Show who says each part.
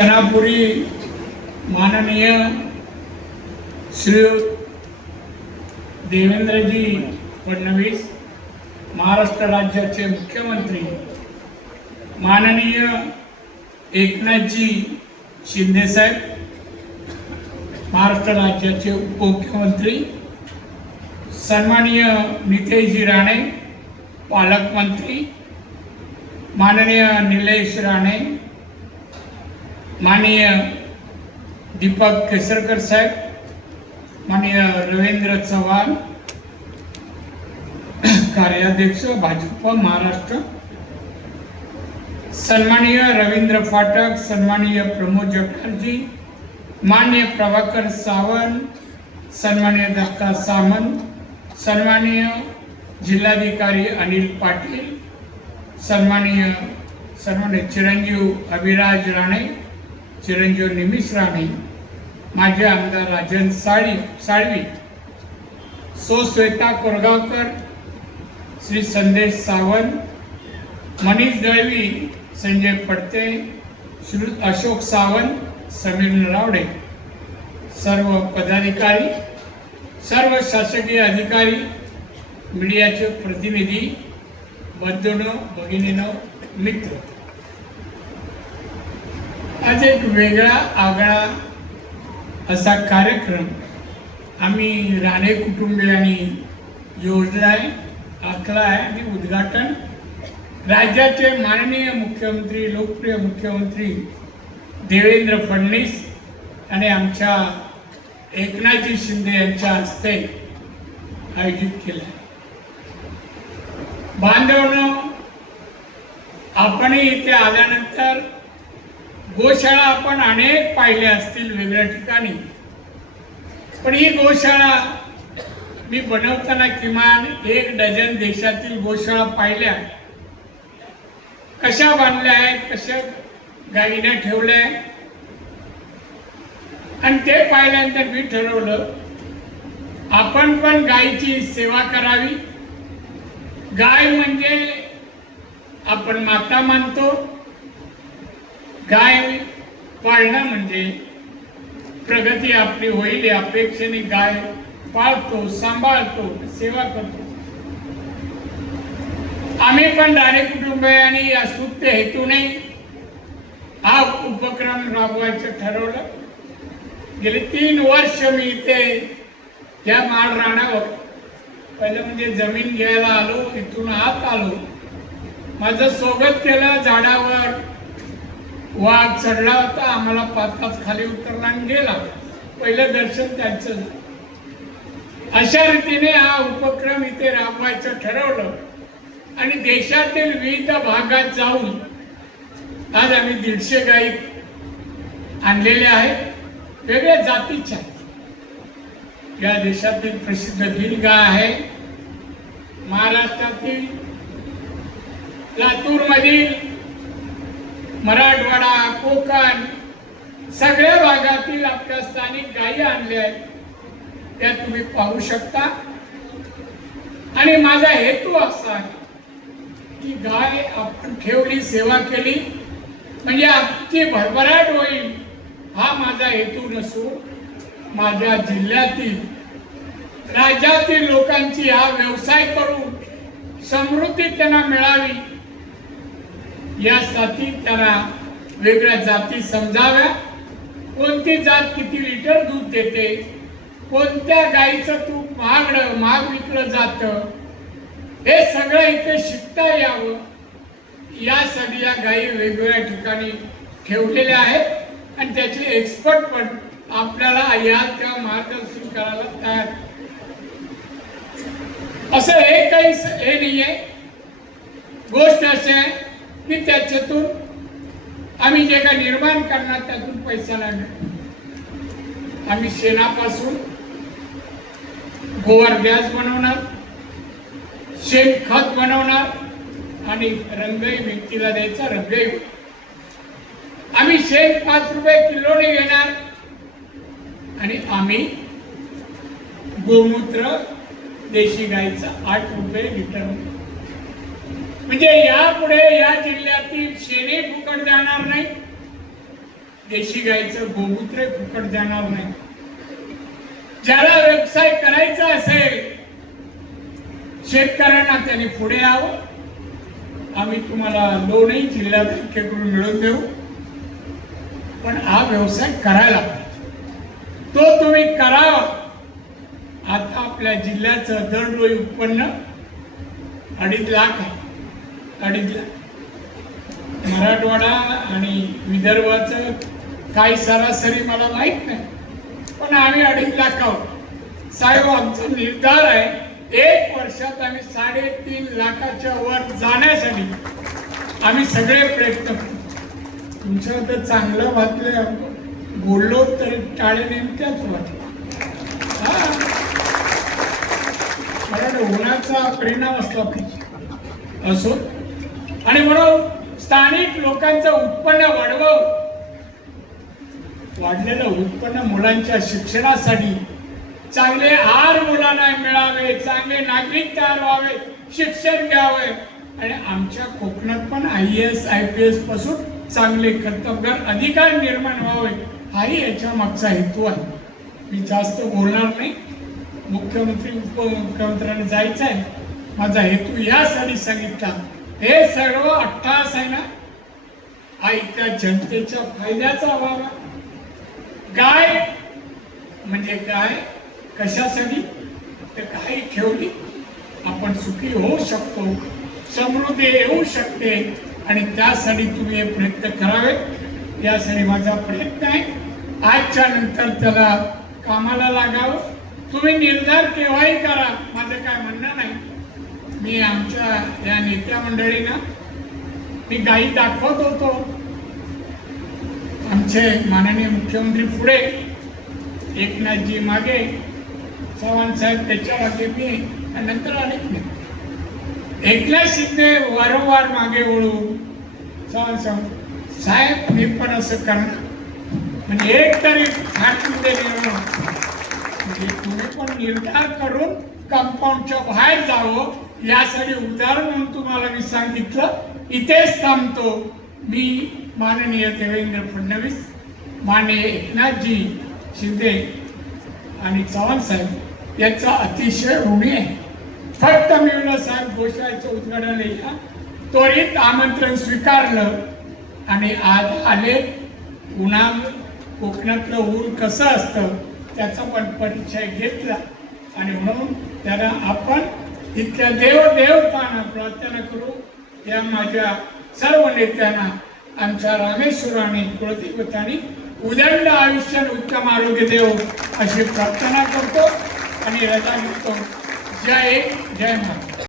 Speaker 1: सेनापुरी माननीय श्री देवेंद्रजी फडणवीस महाराष्ट्र राज्याचे मुख्यमंत्री माननीय एकनाथजी शिंदेसाहेब महाराष्ट्र राज्याचे उपमुख्यमंत्री सन्माननीय नितेशजी राणे पालकमंत्री माननीय निलेश राणे माननीय दीपक केसरकर साहेब माननीय रवींद्र चव्हाण कार्याध्यक्ष भाजप महाराष्ट्र सन्माननीय रवींद्र फाटक सन्माननीय प्रमोद जगतारजी मान्य प्रभाकर सावंत सन्माननीय दत्ता सामंत सन्माननीय जिल्हाधिकारी अनिल पाटील सन्माननीय सन्माननीय चिरंजीव अभिराज राणे चिरंजीव निमिष राणे माजी आमदार राजन साळी साळवी सो श्वेता कोरगावकर श्री संदेश सावंत मनीष दळवी संजय पडते श्री अशोक सावंत समीर नरावडे सर्व पदाधिकारी सर्व शासकीय अधिकारी मीडियाचे प्रतिनिधी बंधूंनो भगिनीनो मित्र. आज एक वेगळा आगळा असा कार्यक्रम आम्ही राणे कुटुंबियांनी योजना आहे आखला आहे आणि उद्घाटन राज्याचे माननीय मुख्यमंत्री लोकप्रिय मुख्यमंत्री देवेंद्र फडणवीस आणि आमच्या एकनाथजी शिंदे यांच्या हस्ते आयोजित केलं आहे. बांधवनं आपणही इथे आल्यानंतर गोशाळा आपण अनेक पाहिल्या असतील वेगळ्या ठिकाणी. पण ही गोशाळा मी बनवताना किमान एक डझन देशातील गोशाळा पाहिल्या. कशा बांधल्या आहेत कशा गाईने ठेवल्या आणि ते पाहिल्यानंतर मी ठरवलं आपण पण गायीची सेवा करावी. गाय म्हणजे आपण माता मानतो. गाय पाळणं म्हणजे? प्रगती आपली होईल या अपेक्षेने गाय पाळतो सांभाळतो सेवा करतो. आम्ही पण राणे कुटुंबियांनी या सुप्त हेतूने हा उपक्रम राबवायचं ठरवलं. गेले तीन वर्ष मी इथे या माळ राणावर पहिलं म्हणजे जमीन घ्यायला आलो इथून आत आलो. माझं स्वागत केलं झाडावर वाघ चढला होता आम्हाला पाच पाच खाली उतरला आणि गेला. पहिलं दर्शन त्यांचं झालं. अशा रीतीने हा उपक्रम इथे राबवायचं ठरवलं. आणि देशातील विविध भागात जाऊन आज आम्ही दीडशे गायी आणलेल्या आहेत. वेगळ्या जातीच्या या देशातील प्रसिद्ध गिर गाय आहे. महाराष्ट्रातील लातूरमधील मराठवाडा कोकण सगळ्या भागातील आपल्या स्थानिक गायी आणल्या आहेत. त्या तुम्ही पाहू शकता. आणि माझा हेतू असा आहे की गाय आपण ठेवली सेवा केली म्हणजे आमची भरभराट होईल हा माझा हेतू नसून माझ्या जिल्ह्यातील राज्यातील लोकांची हा व्यवसाय करून समृद्धी त्यांना मिळावी यासाठी त्यांना वेगळ्या जाती समजाव्या. कोणती जात किती लिटर दूध देते? कोणत्या गाईचं तूप महागडं महाग विकलं जातं? हे सगळं इथे शिकता यावं. यासाठी या गायी वेगवेगळ्या ठिकाणी ठेवलेल्या आहेत. आणि त्याचे एक्सपर्ट पण आपल्याला या त्या मार्गदर्शन करायला तयार असं हे काही हे नाही आहे गोष्ट अशी आहे की त्याच्यातून आम्ही जे काही निर्माण करणार त्यातून पैसा लागणार आम्ही शेणापासून गोवर गॅस बनवणार शेण खत बनवणार आणि रंगही व्यक्तीला द्यायचा रंगई आम्ही शेण पाच रुपये किलोने घेणार आणि आम्ही गोमूत्र देशी गाईचा आठ रुपये लिटर म्हणजे यापुढे या जिल्ह्यातील शेणी फुकट जाणार नाही देशी गायचं गोमूत्र फुकट जाणार नाही. ज्याला व्यवसाय करायचा असेल शेतकऱ्यांना त्यांनी पुढे यावं. आम्ही तुम्हाला लोनही जिल्हा बँकेकडून मिळवून देऊ. पण हा व्यवसाय करायला पाहिजे. तो तुम्ही करावा आता आपल्या जिल्ह्याचं दरडोई उत्पन्न अडीच लाख आहे. अडीच मराठवाडा आणि विदर्भाचं काही सरासरी मला माहीत नाही. पण आम्ही अडीच लाख आहोत साहेब आमचा निर्धार आहे एक वर्षात आम्ही साडेतीन लाखाच्या वर जाण्यासाठी आम्ही सगळे प्रयत्न करू. तुमचं तर चांगलं वाटलं बोललो तरी टाळे नेमक्याच वाटलं. कारण उन्हाचा परिणाम असला पाहिजे. असो. आणि म्हणून स्थानिक लोकांचं उत्पन्न वाढव. वाढलेलं उत्पन्न मुलांच्या शिक्षणासाठी चांगले आर मुलांना मिळावे चांगले नागरिक तयार व्हावे शिक्षण घ्यावे. आणि आमच्या कोकणात पण आय एस आय पी एसपासून चांगले कर्तव्यगार अधिकार निर्माण व्हावे हाही याच्या मागचा हेतू आहे. मी जास्त बोलणार नाही. मुख्यमंत्री उपमुख्यमंत्र्यांनी जायचं आहे माझा हेतू यासाठी सांगितला. हे सर्व अट्टास आहे ना? ऐका जनतेच्या फायद्याचा व्हावा गाय म्हणजे काय कशासाठी? तर गाय ठेवली. आपण सुखी होऊ शकतो समृद्धी येऊ शकते आणि त्यासाठी तुम्ही हे प्रयत्न करावे. यासाठी माझा प्रयत्न आहे. आजच्या नंतर त्याला कामाला लागावं. तुम्ही निर्धार केव्हाही करा. माझं काय म्हणणं नाही. मी आमच्या या नेत्या मंडळींना मी गाई दाखवत होतो. आमचे माननीय मुख्यमंत्री पुढे एकनाथजी मागे चव्हाण साहेब त्याच्यामागे मी आणि नंतर अनेक नेते. एकनाथ शिंदे वारंवार मागे वळून चव्हाण साहेब साहेब मी पण असं करणार. म्हणजे एक तरी फाटमध्ये निर्माण म्हणजे तुम्ही पण निर्धार करून कंपाऊंडच्या बाहेर जावं यासाठी उदाहरण म्हणून तुम्हाला मी सांगितलं. इथेच थांबतो. मी माननीय देवेंद्र फडणवीस माननीय एकनाथजी शिंदे आणि चव्हाण साहेब यांचा अतिशय ऋणी आहे. फक्त मी साहेब घोषणाचं उद्घाटन या त्वरित आमंत्रण स्वीकारलं आणि आज आले. उन्हा कोकणातलं ऊन कसं असतं त्याचा पण परिचय घेतला. आणि म्हणून त्याला आपण इथल्या देवदेवतांना प्रार्थना करू. या माझ्या सर्व नेत्यांना आमच्या रामेश्वराने कुलदेवतांनी उदंड आयुष्य उत्तम आरोग्य देव अशी प्रार्थना करतो आणि रजा घेतो. जय जय महाराज